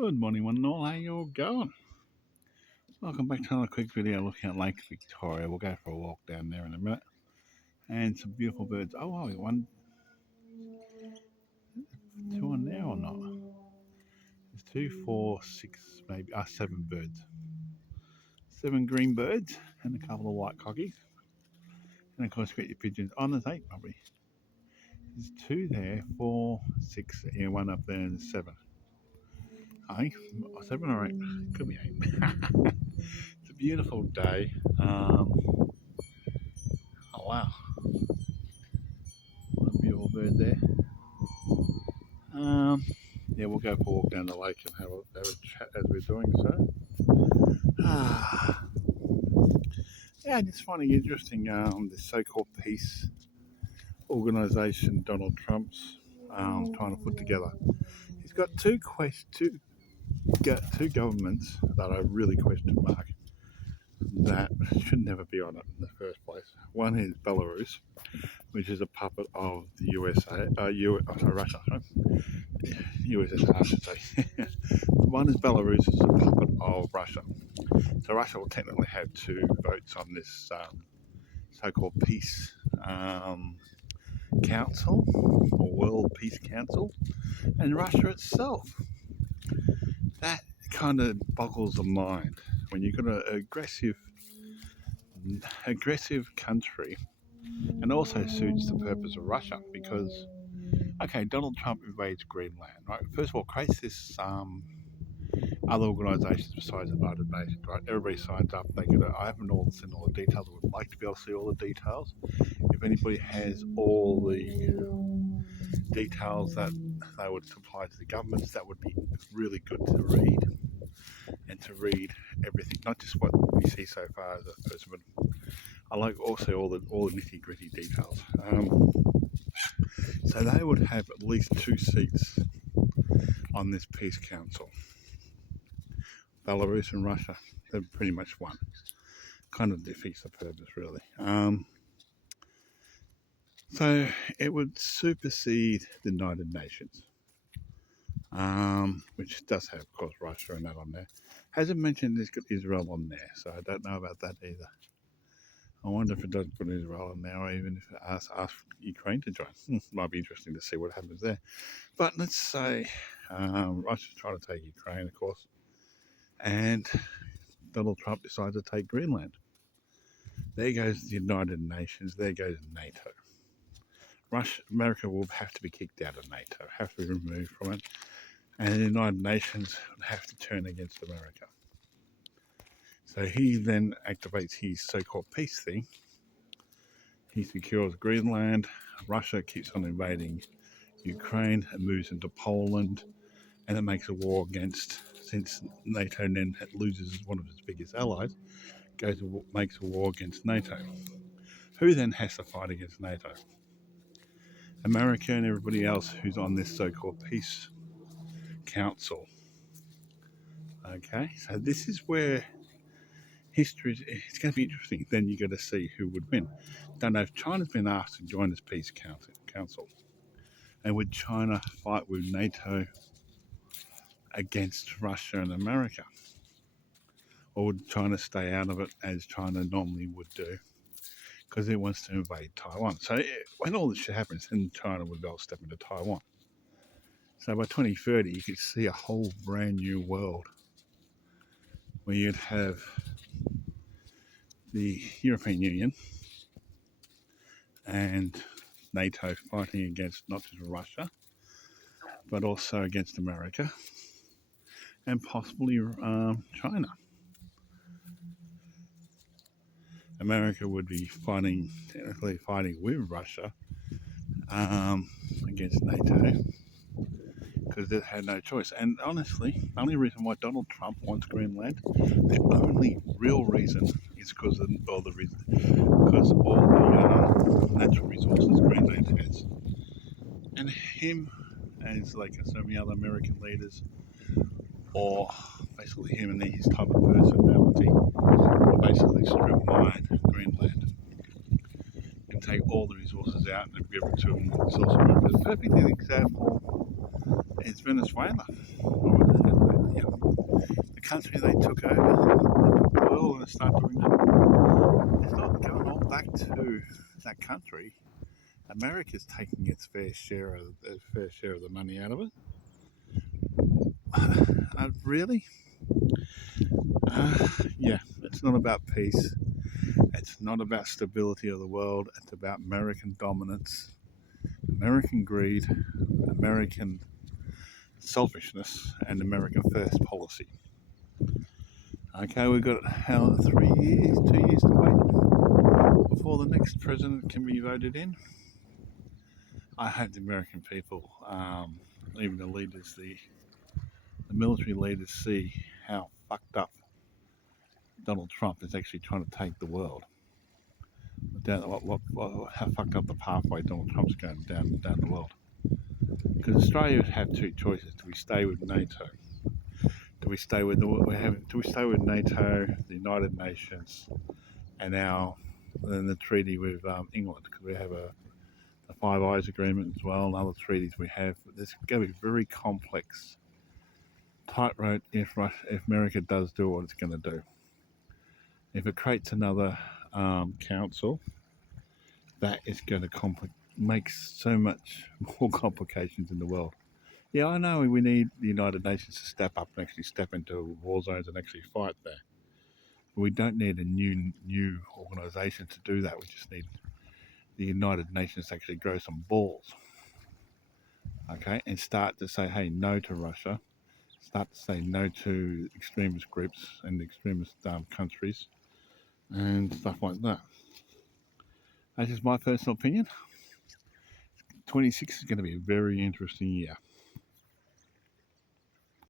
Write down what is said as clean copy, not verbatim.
Good morning, one and all. How you all going? Welcome back to another quick video looking at Lake Victoria. We'll go for a walk down there in a minute. And some beautiful birds. Oh, wow, one, two on there or not? There's two, four, six, maybe, seven birds. Seven green birds and a couple of white cockies. And of course, you got your pigeons. Oh, there's eight probably. There's two there, four, six, yeah, one up there, and seven. I think seven or eight. Could be eight. It's a beautiful day. Oh, wow. A beautiful bird there. Yeah, we'll go for a walk down the lake and have a chat as we're doing so. Yeah, I just finding interesting this so-called peace organisation Donald Trump's trying to put together. He's got two governments that are really question mark that should never be on it in the first place. One is Belarus, which is a puppet of the USA, Russia, sorry. USSR, I should say. One is Belarus, is a puppet of Russia. So Russia will technically have two votes on this so-called peace council, or World Peace Council, and Russia itself. That kind of boggles the mind when you've got an aggressive country, and also suits the purpose of Russia because, okay, Donald Trump invades Greenland, right? First of all, creates this other organisations besides the United Nations, right? Everybody signs up. I haven't seen all the details. I would like to be able to see all the details. If anybody has all the details that they would supply to the governments, that would be really good to read, and to read everything, not just what we see so far as a person, but I like also all the nitty gritty details. So they would have at least two seats on this peace council. Belarus and Russia, they're pretty much one. Kind of defeats the purpose, really. So it would supersede the United Nations, which does have, of course, Russia and that on there. Hasn't mentioned it's got Israel on there, so I don't know about that either. I wonder if it does put Israel on there, or even if it asks Ukraine to join. Might be interesting to see what happens there. But let's say Russia's trying to take Ukraine, of course, and Donald Trump decides to take Greenland. There goes the United Nations, there goes NATO. America will have to be kicked out of NATO, have to be removed from it, and the United Nations would have to turn against America. So he then activates his so-called peace thing. He secures Greenland. Russia keeps on invading Ukraine and moves into Poland, and it makes a war against, since NATO then loses one of its biggest allies, makes a war against NATO. Who then has to fight against NATO? America and everybody else who's on this so-called peace council. Okay, so this is where history, it's going to be interesting. Then you got to see who would win. Don't know if China's been asked to join this peace council, and would China fight with NATO against Russia and America, or would China stay out of it as China normally would do because it wants to invade Taiwan? So when all this shit happens, then China would be able to step into Taiwan. So by 2030, you could see a whole brand new world where you'd have the European Union and NATO fighting against not just Russia, but also against America and possibly China. America would be technically fighting with Russia against NATO because they had no choice. And honestly, the only reason why Donald Trump wants Greenland, the only real reason is because all the natural resources Greenland has. And him, as like so many other American leaders, or basically him and his type of personality, will basically strip mine Greenland and take all the resources out and give it to them. A perfect example is Venezuela. Australia, the country they took over the world and started doing that. It's not going all back to that country. America's taking its fair share of the money out of it. Really? Uh, yeah, it's not about peace. It's not about stability of the world. It's about American dominance, American greed, American selfishness, and American first policy. Okay, we've got 3 years, 2 years to wait before the next president can be voted in. I hope the American people, even the leaders, the military leaders, see how fucked up Donald Trump is actually trying to take the world. How fucked up the pathway Donald Trump's going down the world. Because Australia would have two choices: do we stay with NATO? Do we stay with NATO, the United Nations, and the treaty with England? Because we have the Five Eyes Agreement as well, and other treaties we have. There's going to be very complex tightrope if America does do what it's going to do. If it creates another council, that is going to make so much more complications in the world. Yeah, I know we need the United Nations to step up and actually step into war zones and actually fight there. But we don't need a new organisation to do that. We just need the United Nations to actually grow some balls, okay, and start to say, hey, no to Russia. Start to say no to extremist groups and extremist countries and stuff like that. That's just my personal opinion. 26 is going to be a very interesting year.